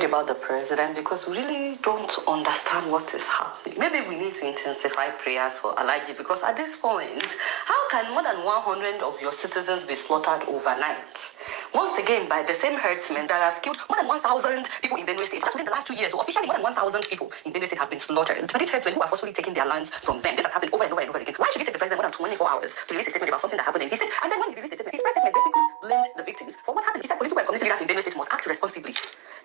About the president, because we really don't understand what is happening. Maybe we need to intensify prayers for Alaji, because at this point, how can more than 100 of your citizens be slaughtered overnight? Once again, by the same herdsmen that have killed more than 1,000 people in Benue State. That's within the last 2 years. So officially, more than 1,000 people in Benue State have been slaughtered. But these herdsmen who are forcefully taking their lands from them, this has happened over and over and over again. Why should it take the president more than 24 hours to release a statement about something that happened in his state? And then when he released a statement, his press statement basically blamed the victims for what happened. He said political and community leaders in Benue State must act responsibly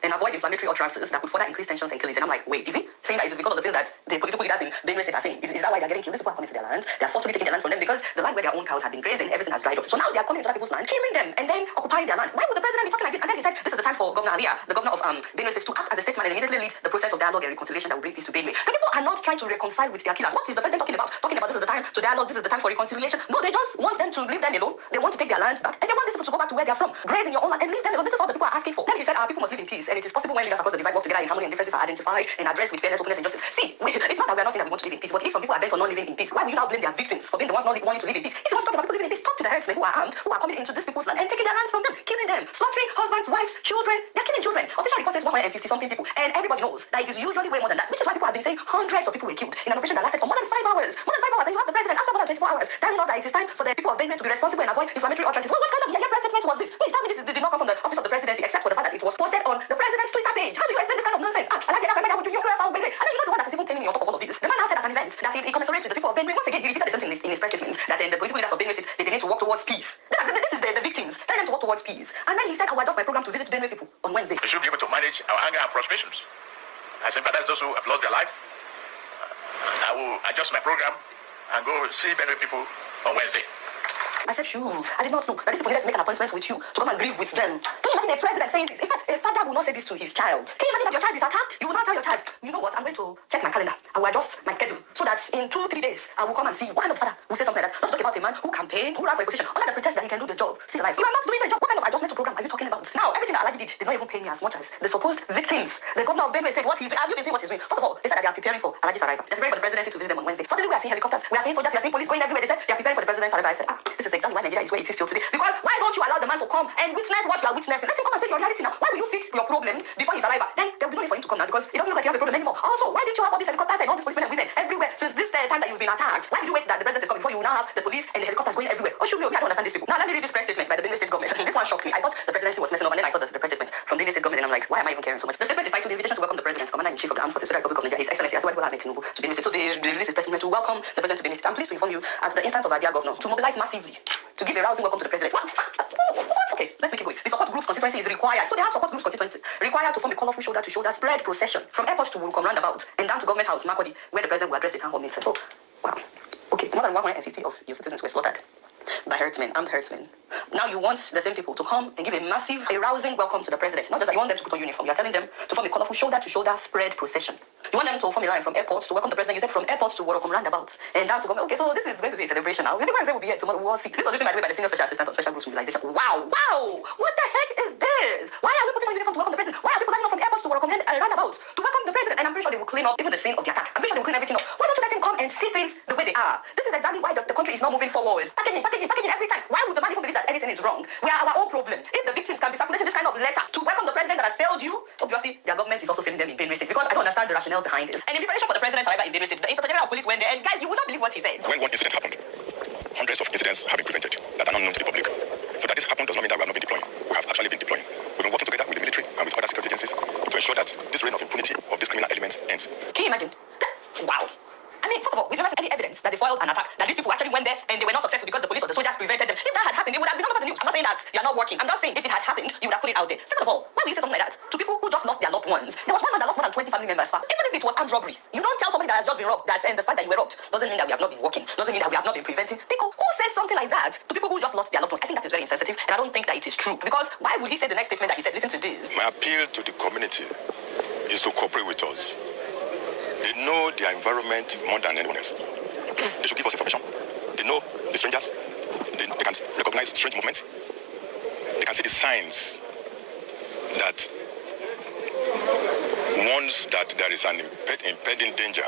and avoid inflammatory utterances that could further increase tensions and killings. And I'm like, wait, is he saying that it's because of the things that the political leaders in Benue State are saying? Is that why they're getting killed? These people are coming to their land. They're forcefully taking their land from them because the land where their own cows have been grazing, everything has dried up. So now they are coming into other people's land, killing them, and then occupying their land. Why would the president be talking like this? And then he said, this is the time for Governor Avia, the governor of Benue State, to act as a statesman and immediately lead the process of dialogue and reconciliation that will bring peace to Benue. The people are not trying to reconcile with their killers. What is the president talking about? Talking about this is the time to dialogue, this is the time for reconciliation. No, they just want them to leave them alone. They want to take their lands back, and they want these people to go back to where they're from, graze in your own land, and leave them alone. This is all the people are asking for. Then he said, our people must live in peace, and it is possible when leaders across the divide work together in harmony and differences are identified and addressed with fairness, openness, and justice. See, it's not that we are not saying that we want to live in peace, but if some people are bent on not living in peace, why will you now blame their victims for being the ones not wanting to live in peace? If you want to talk about people living in peace, talk to the herdsmen who are armed, who are coming into these people's land and taking their lands from them, killing them, slaughtering husbands, wives, children. They're killing children. Official report says 150 something people, and everybody knows that it is usually way more than that, which is why people have been saying hundreds of people were killed in an operation that lasted for more than 5 hours. More than 5 hours, and you have the president after more than 24 hours telling us that it is time for the people of Benue to be responsible and avoid inflammatory utterances. Well, what kind of press statement was this? Please tell me this did not come from the office of the presidency, except for the fact that it was posted on the president's Twitter page. How do you explain this kind of nonsense? I like it. I mean, you're the one that is even claiming on top of all of this. The man now said at an event that he commiserates with the people of Benue. Once again, he repeated the same thing in his press statement that the political leaders of Benue State, they need to work towards peace. This is the victims telling them to work towards peace. And then he said, I will adopt my program to visit Benue people on Wednesday. We should be able to manage our anger and frustrations. I sympathize those who have lost their life. I will adjust my program and go see Benue people on Wednesday. I said, sure. I did not know that these people needed to make an appointment with you to come and grieve with them. Can you imagine a president saying this? In fact, a father will not say this to his child. Can you imagine that your child is attacked? You will not tell your child, you know what, I'm going to check my calendar. I will adjust my schedule so that in 2-3 days, I will come and see you. What kind of father will say something like that? Let's talk about a man who campaigned, who ran for a position, under the pretext that he can do the job. See life. You are not doing the job. What kind of adjustment to program are you talking about? Now, everything that Alaji did not even pay me as much as the supposed victims. The governor of Benue State, what he's doing. Have you been seeing what he's doing? First of all, they said that they are preparing for Alaji's arrival. They're preparing for the presidency to visit them on Wednesday. Suddenly we are seeing helicopters, we are seeing soldiers, we are seeing police going everywhere. They said they are preparing for the president's arrival. I said, this is exactly why Nigeria is where it is still today. Because why don't you allow the man to come and witness what you are witnessing? Let him come and say your reality now. Why will you fix your problem before his arrival? Then there will be no need for him to come now because it doesn't look like you have a problem anymore. Also, why did you have all these helicopters and all these policemen and women everywhere since this time that you've been attacked? Why did you wait that the president is coming before you now have the police and the helicopters going everywhere? Oh, should we? I don't understand these people. Now let me read this press statement by the Benue State government. This one shocked me. I thought the presidency was messing up, and then I saw the press statement from the Benue State government, and I'm like, why am I even caring so much? The statement is titled "The Invitation to Welcome the President, Commander-in-Chief of the Armed Forces, Federal Republic of Nigeria, His Excellency Asiwaju Bola Ahmed Tinubu to Benue State." So they released a press statement to welcome the president to Benue State. I'm pleased to inform you, at the instance of our dear governor, to mobilize massively to give a rousing welcome to the president. What? Okay, let's make it going. The support groups constituency is required. So they have support groups constituency required to form a colorful shoulder-to-shoulder spread procession from airport to Wurukom roundabout and down to Government House, Makodi, where the president will address the town hall meeting. So, wow. Okay, more than 150 of your citizens were slaughtered by herdsmen, armed herdsmen. Now you want the same people to come and give a massive, a rousing welcome to the president. Not just that you want them to put on uniform. You are telling them to form a colorful shoulder-to-shoulder spread procession. You want them to form a line from airport to welcome the president. You said from airport to Wurukom roundabout and down to Government. Okay, so this is going to be a celebration now. The president will be here tomorrow. We'll see. This was written by the way by the senior special assistant on special groups mobilization. Wow, wow. What the heck is this? Why are we putting on uniform to welcome the president? Why are people lining up from airports to Wurukom roundabout to welcome the president? And I'm pretty sure they will clean up even the scene of the attack. I'm pretty sure they will clean everything up. Why don't you let him come and see things the way they are? This is exactly why the country is not moving forward. Packaging every time. Why would the man even believe that anything is wrong? We are our own problem. If the victims can be circulating this kind of letter to welcome the president that has failed you, obviously their government is also failing them in Benue State, because I don't understand the rationale behind it. And in preparation for the president's arrival in Benue State, the Inspector General of Police went there, and guys, you will not believe what he said. When one incident happened, hundreds of incidents have been prevented that are not known to the public. So that this happened does not mean that we have not been deploying. We have actually been deploying. We've been working together with the military and with other security agencies to ensure that this reign of impunity of these criminal elements ends. Can you imagine? Wow. I mean, first of all, we've never seen any evidence that they foiled an attack, that these people actually went there and they were not successful because the police or the soldiers prevented them. If that had happened, they would have been all over the news. I'm not saying that you're not working. I'm just saying if it had happened, you would have put it out there. Second of all, why would you say something like that to people who just lost their loved ones? There was one man that lost more than 20 family members. Even if it was armed robbery, you don't tell somebody that has just been robbed that, and the fact that you were robbed doesn't mean that we have not been working, doesn't mean that we have not been preventing. People who says something like that to people who just lost their loved ones, I think that is very insensitive, and I don't think that it is true. Because why would he say the next statement that he said? Listen to this. My appeal to the community is to cooperate with us. They know their environment more than anyone else. They should give us information. They know the strangers. They can recognize strange movements. They can see the signs that warns that there is an impending danger